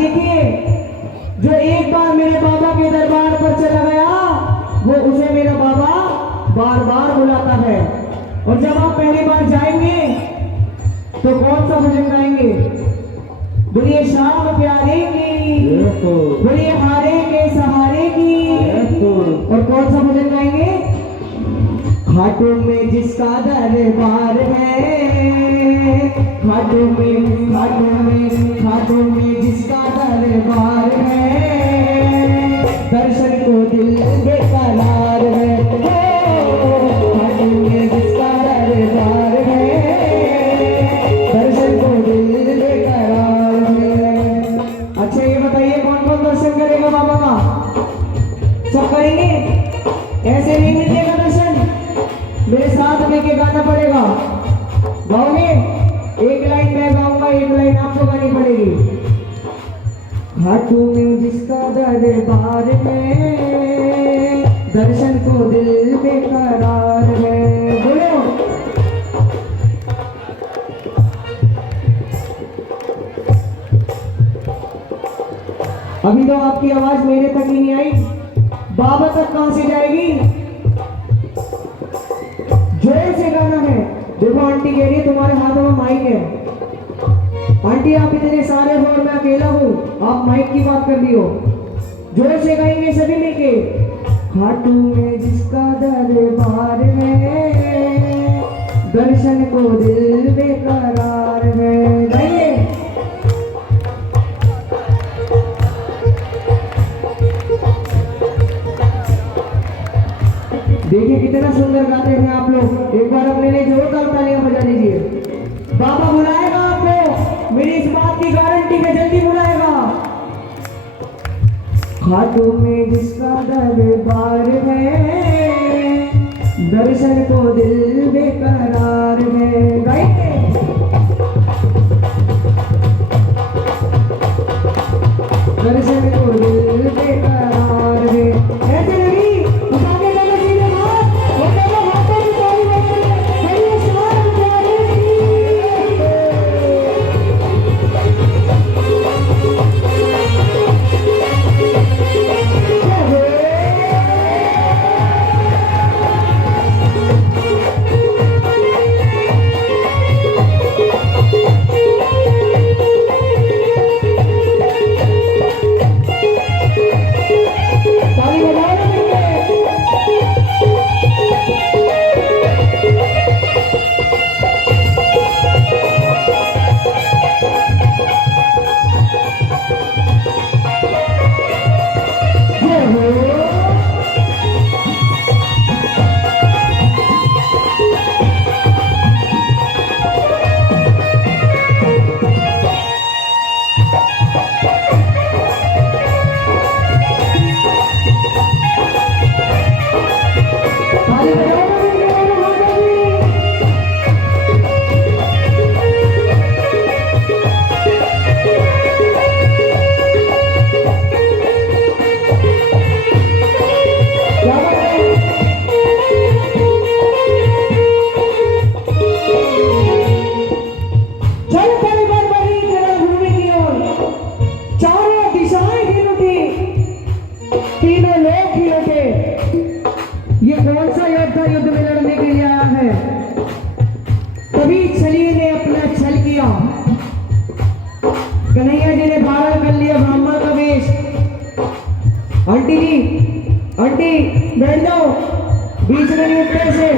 देखिए, जो एक बार मेरे बाबा के दरबार पर चला गया, वो उसे मेरा बाबा बार बार बुलाता है। और जब आप पहली बार जाएंगे तो कौन सा भजन गाएंगे? बोलिए शाम प्यारे की, बोलिए हारे के सहारे की। और कौन सा भजन गाएंगे? खाटू में जिसका दरबार है, खाटू में जिसका दरबार है, दर्शन को दिल बेकरार है। खाटू में जिसका दरबार है, दर्शन को दिल बेकरार है। अच्छा ये बताइए, कौन कौन दर्शन करेगा बाबा का? सब करेंगे? ऐसे नहीं मिलेगा दर्शन, मेरे साथ लेके गाना पड़ेगा। गाओगे? एक लाइन मैं गाऊंगा, एक लाइन आपको गानी पड़ेगी। खाटू में जिसका दरबार है, दर्शन को दिल बेकरार है। बोलो। अभी तो आपकी आवाज मेरे तक ही नहीं आई, बाबा तक कहां से जाएगी? जोर से गाना है। देखो आंटी कह रही है तुम्हारे हाथों में माइक है। आंटी आप इतने सारे हो और मैं अकेला हूँ, आप माइक की बात कर रही हो। जोर से गाएंगे सभी मिलके। खाटू में जिसका दरबार है, दर्शन को दिल बेकरार है। गाइए। देखिए कितना सुंदर गाते हैं आप लोग। एक बार अपने लिए जोरदार तालियां बजा दीजिए। बाबा बुलाएगा आपको, मेरी इस बात की गारंटी है, जल्दी बुलाएगा। खाटू में जिसका दरबार है, दर्शन को दिल बेकरार है। गाइए। दर्शन को दिल बेकरार है। ऐसे नहीं कन्हैया जी ने धारण कर लिया ब्राह्मण का वेश। आंटी जी, आंटी बैठ जाओ, बीच में नहीं उठते से।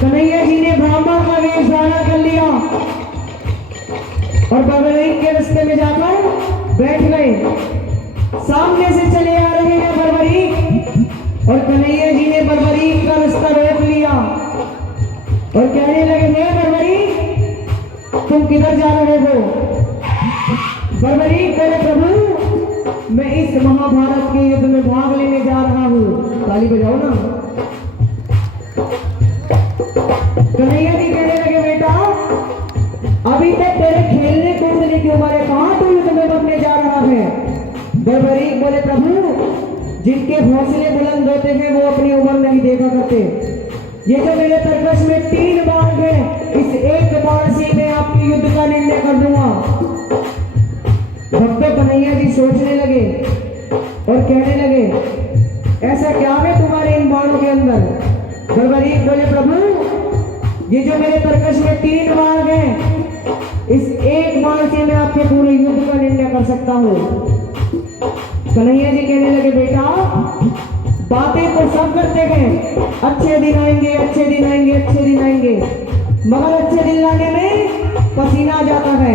कन्हैया जी ने ब्राह्मण का वेश धारण कर लिया और बरबरीक के रास्ते में जाकर बैठ गए। सामने से चले आ रहे हैं बरबरीक और कन्हैया जी ने बरबरीक का रास्ता रोक लिया और कहने लगे, हे बरबरीक तुम किधर जा रहे हो? बरबरीक बोले, प्रभु मैं इस महाभारत के युद्ध में भाग लेने जा रहा हूँ। ताली बजाओ ना। कन्हैया जी कहने लगे, बेटा अभी तक तेरे खेलने कूदने की उम्र है, कहां तू युद्ध में बनने जा रहा है? बरबरीक बोले, प्रभु जिनके हौसले बुलंद होते हैं वो अपनी उम्र नहीं देखा करते। ये जो मेरे तरकश में 3 बाण है, इस एक बाण से मैं आपके युद्ध का निर्णय कर दूंगा। ये जो मेरे तरकश में 3 मार्ग हैं, इस एक मार्ग से मैं आपके पूरे युद्ध का निर्णय कर सकता हूँ। कन्हैया जी कहने लगे, बेटा बातें तो सब करते गए, अच्छे दिन आएंगे, अच्छे दिन आएंगे, अच्छे दिन आएंगे, मगर अच्छे दिन लाने में पसीना आ जाता है।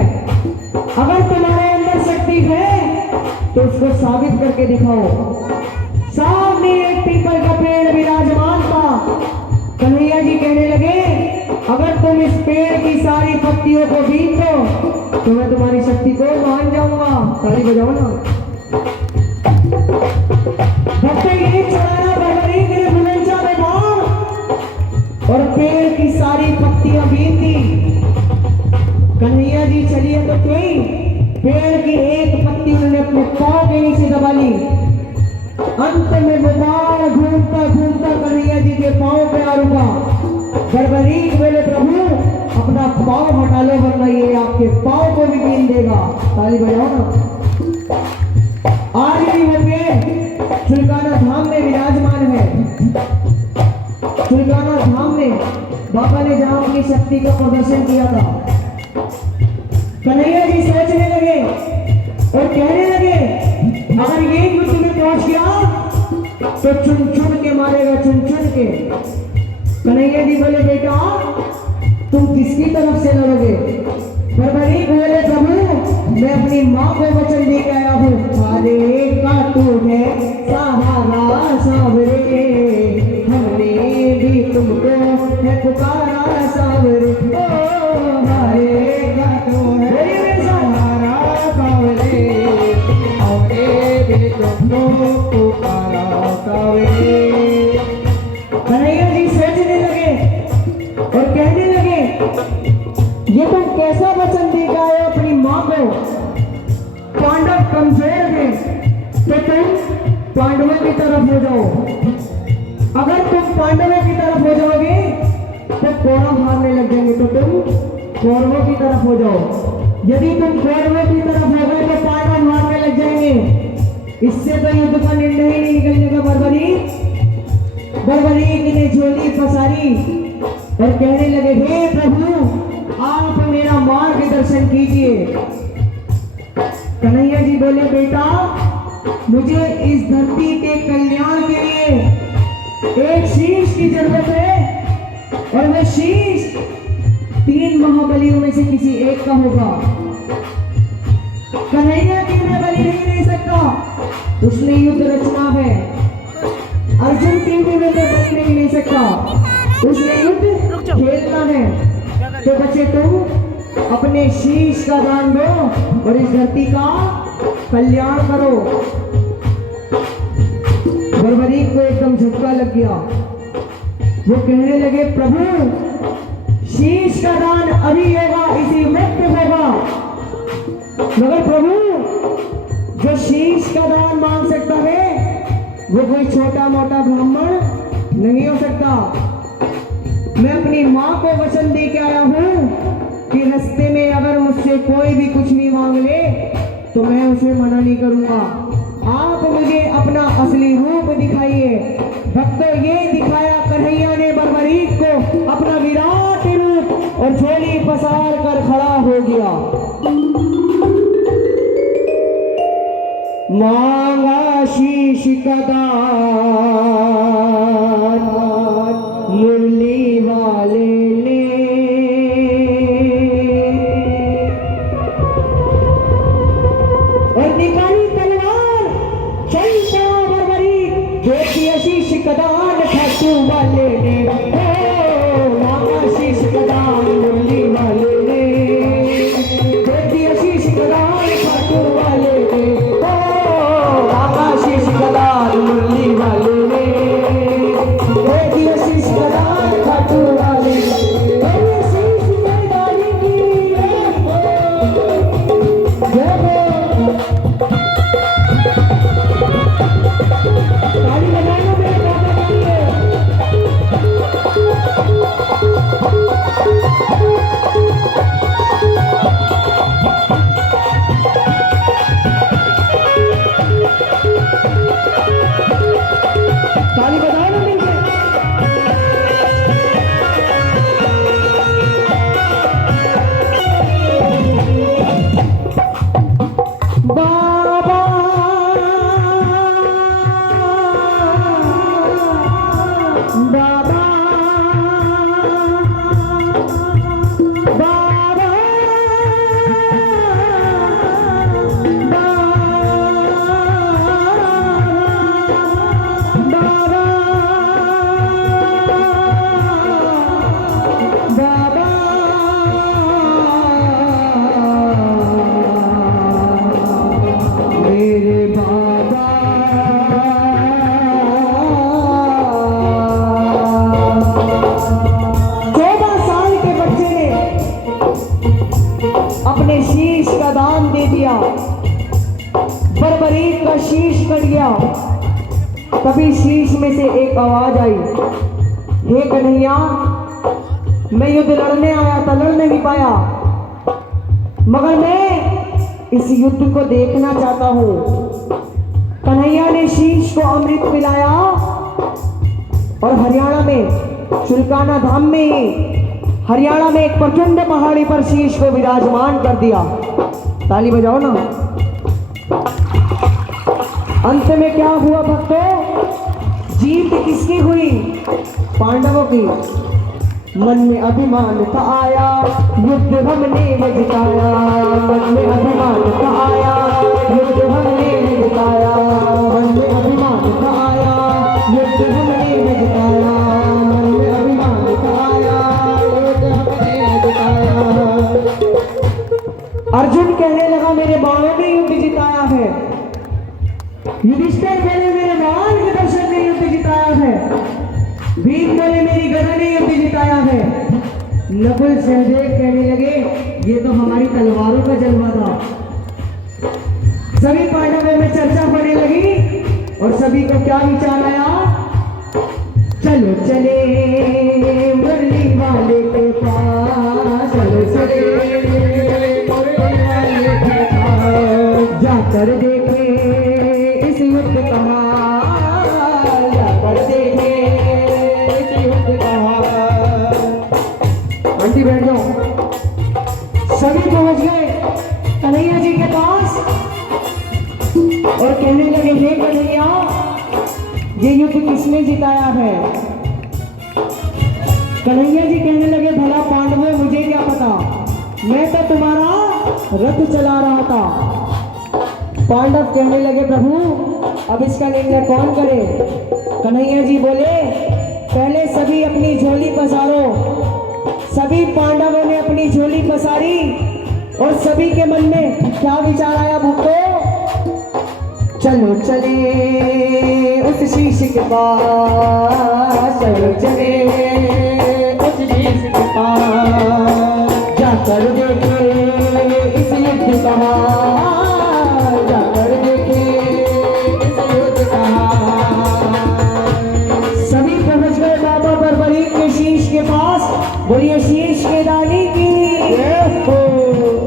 अगर तुम्हारे अंदर शक्ति है तो उसको साबित करके दिखाओ। सामने एक पीपल का पेड़ विराजमान था। कन्हैया जी कहने लगे, अगर तुम इस पेड़ की सारी पत्तियों को बीन दो तो मैं तुम्हारी शक्ति को मान जाऊंगा। ताली बजाओ ना। भक्त ये चढ़ाना बरबरी के लिए बुलंदा में बाण और पेड़ की सारी पत्तियां बीन दी। कन्हैया जी चलिए तो कोई पेड़ की एक पत्ती उन्होंने अपने पांव के नीचे दबा ली। अंत में वो बाण घूमता घूमता कन्हैया जी के पांव पे आ रुका। बरबरीक बोले, प्रभु अपना पांव हटा लो वरना ये आपके पांव को भी बीन देगा। ताली बजाओ ना। आज भी होंगे चुलकाना धाम में विराजमान है। चुलकाना धाम में बाबा ने जहां उनकी शक्ति का प्रदर्शन किया था, कन्हैया जी सोचने लगे और कहने लगे, अगर ये युद्ध में पहुंच गया तो चुन चुन के मारेगा, चुन चुन के। कन्हैया जी बोले, बेटा तुम किसकी तरफ से लड़ोगे? बरबरीक बोले, प्रभु मैं अपनी माँ को वचन दे के आया हूँ। अरे का तू है सहारा सावरे, हमने भी तुमको है पुकारा सावरे। ओ हरे का तू है सहारा सावरे, हमने भी तुमको पुकारा सावरे। कन्हैया जी सोचने लगे और कहने लगे, ये तुम कैसा वचन दे के आए अपनी माँ को? पांडव कमजोर हैं तो तुम पांडवों की तरफ हो जाओ। अगर तुम पांडवों की तरफ हो जाओगे तो कौरव हारने लग जाएंगे, तो तुम कौरवों की तरफ हो जाओ। यदि तुम कौरवों की तरफ हो गए तो पांडव हारने लग जाएंगे। इससे तो युद्ध का निर्णय ही नहीं निकलने का। बरबरीक ने झोली पसारी और कहने लगे, हे प्रभु आप मेरा मार्गदर्शन कीजिए। कन्हैया जी बोले, बेटा मुझे इस धरती के कल्याण के लिए एक शीश की जरूरत है और वह शीश 3 महाबलियों में से किसी एक का होगा। कन्हैया की मैं बलि नहीं सकता, उसने युद्ध रचना है। अर्जुन की भी मैं बलि नहीं सकता, उसने युद्ध खेलना है। तो बच्चे तुम अपने शीश का दान दो और इस धरती का कल्याण करो। बरबरीक को एकदम झटका लग गया। वो कहने लगे, प्रभु शीश का दान अभी होगा, इसी वक्त होगा, मगर प्रभु जो शीश का दान मांग सकता है वो कोई छोटा मोटा ब्राह्मण नहीं हो सकता। मैं अपनी माँ को वचन दे के आया हूँ कि रास्ते में अगर मुझसे कोई भी कुछ भी मांग ले तो मैं उसे मना नहीं करूंगा। आप मुझे अपना असली रूप दिखाइए। भक्तों ये दिखाया कन्हैया ने बरबरीक को अपना विराट रूप और झोली पसार कर खड़ा हो गया। मांगा शीश का दान मुरली वाले ने, और निकाली तलवार चलता बरबरीक, जो किया शीश का दान खाटू वाले ने। मांगा शीश का दान मुरली वाले ने, जो किया शीश का दान खाटू वाले ने। मांगा शीश का दान मुरली वाले ने, जो किया शीश का दान खाटू वाले ने। शीश मर्दानी की जय हो। दिया, बर्बरीक का शीश कट गया। तभी शीश में से एक आवाज आई, हे कन्हैया, मैं युद्ध लड़ने आया था, लड़ नहीं पाया, मगर मैं इस युद्ध को देखना चाहता हूँ। कन्हैया ने शीश को अमृत पिलाया और हरियाणा में चुलकाना धाम में ही हरियाणा में एक प्रचंड पहाड़ी पर शीश को विराजमान कर दिया। ताली बजाओ ना। अंत में क्या हुआ भक्तों? जीत किसकी हुई? पांडवों की। मन में अभिमान का आया, युद्ध हमने जिताया। मन में अभिमान का आया, युद्ध हमने जिताया। मन में अभिमान का आया, युद्ध हमने जिताया। मन में अभिमान का आया, युद्ध हमने जिताया। अर्जुन कहने लगा, मेरे बाणों ने युद्ध जिताया है। युधिष्ठिर कहने, मेरे बाण के दर्शन ने युद्ध जिताया है। भीम बोले, मेरी गदा ने युद्ध जिताया है। नकुल सहदेव कहने लगे, ये तो हमारी तलवारों का जलवा था। सभी पांडवों में चर्चा होने लगी और सभी को क्या विचार आया? चलो चले मुरली वाले के पास, चलो चले मुरली वाले के पास, जाकर देखे इस युद्ध का हाल, जाकर देखे इस युद्ध का हाल। आंटी बैठ जाओ। सभी पहुंच गए कन्हैया जी के पास और कहने लगे, हे कन्हैया, ये युद्ध किसने जिताया है? कन्हैया जी कहने लगे, भला पांडवों, मुझे क्या पता, मैं तो तुम्हारा रथ चला रहा था। पांडव कहने लगे, प्रभु अब इसका निर्णय कौन करे? कन्हैया जी बोले, पहले सभी अपनी झोली पसारो। सभी पांडवों ने अपनी झोली पसारी और सभी के मन में क्या विचार आया भक्तों? चलो चले उस शीश के पास, चलो चले उस शीश के पास, जाकर देखे इस युद्ध का हाल, जाकर देखे इस युद्ध का हाल। सभी पहुंच गए बाबा बर्बरीक के शीश के पास। बोलिए शीश के दानी की।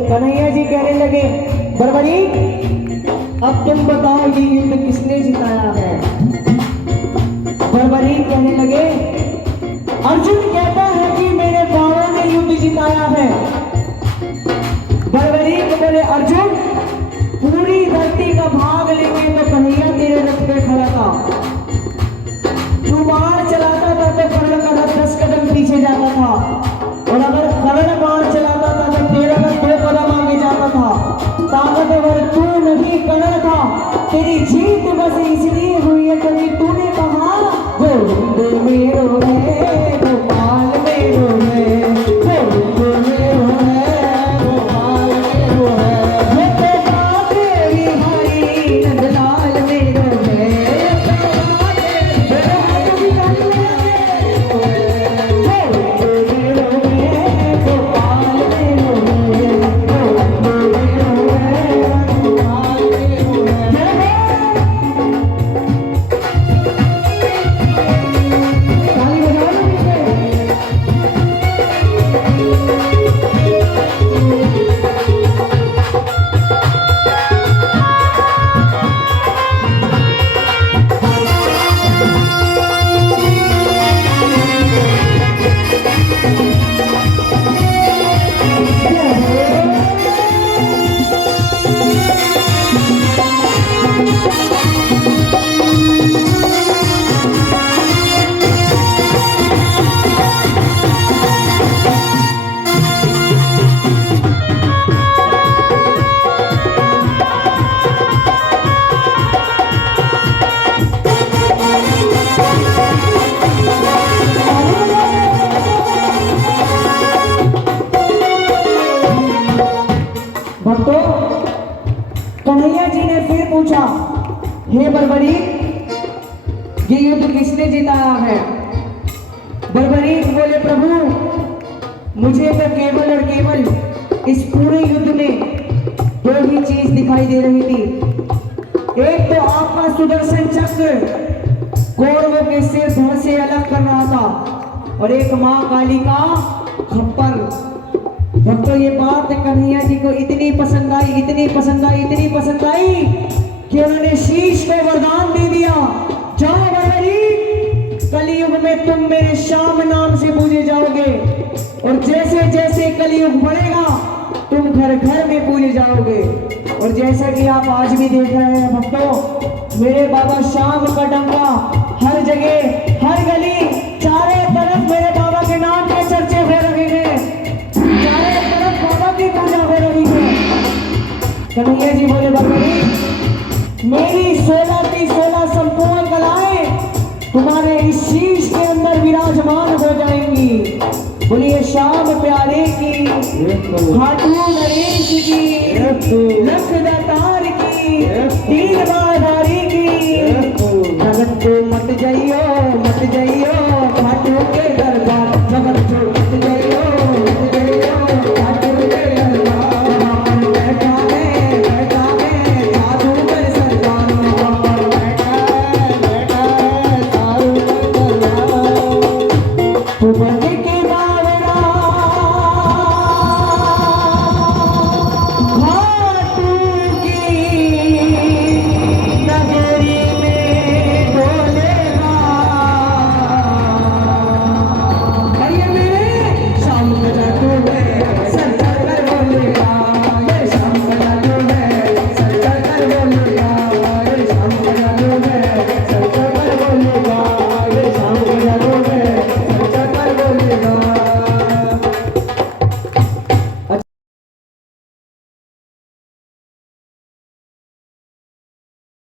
कन्हैया जी कहने लगे, बर्बरीक, अब तुम बताओ ये युद्ध किसने जिताया है? बर्बरीक कहने लगे, अर्जुन कहता है कि मेरे बाणों ने युद्ध जिताया है। बर्बरीक बोले, अर्जुन, पूरी धरती का भाग लेके तो कन्हैया तेरे रथ पे खड़ा था। तू बाण चलाता था तो कर्ण का रथ 10 कदम पीछे जाता था, और अगर कर्ण बाण चलाता था तो तेरा रथ 2 कदम आगे जाता था। ताकतवर तू नहीं, कर्ण था। तेरी जीत बस इसलिए हुई है क्योंकि तूने कहा, गोविंद मेरो है, गोपाल मेरो है, गोविंद मेरो है, गोपाल मेरो है, ये तो कावेरी हरी नंदलाल मेरो है, कन्हैया जी ने फिर पूछा, हे बर्बरीक, ये युद्ध किसने जिताया है? बर्बरीक बोले, प्रभु मुझे तो केवल और केवल इस पूरे युद्ध में दो ही चीज दिखाई दे रही थी। एक तो आपका सुदर्शन चक्र कौरवों के सिर धड़ से अलग कर रहा था और एक माँ काली का खप्पर। भक्तों ये बात कन्हैया जी को इतनी पसंद आई, इतनी पसंद आई, इतनी पसंद आई कि उन्होंने शीश को वरदान दे दिया, जाओ बाबा जी, कलयुग में तुम मेरे श्याम नाम से पूजे जाओगे और जैसे जैसे कलयुग बढ़ेगा तुम घर घर में पूजे जाओगे। और जैसा कि आप आज भी देख रहे हैं भक्तों, मेरे बाबा श्याम का डंका हर जगह, हर गली, चारों तरफ मेरे बाबा के नाम के चर्चे हो रहे हैं, चारों तरफ बाबा की पूजा हो रही है। कन्हैया जी बोले बाबा जी, मेरी 16 की 16 संपूर्ण कलाएं तुम्हारे इस शीश के अंदर विराजमान हो जाएंगी। बोलिए श्याम प्यारे की, खाटू नरेश की, लखदाता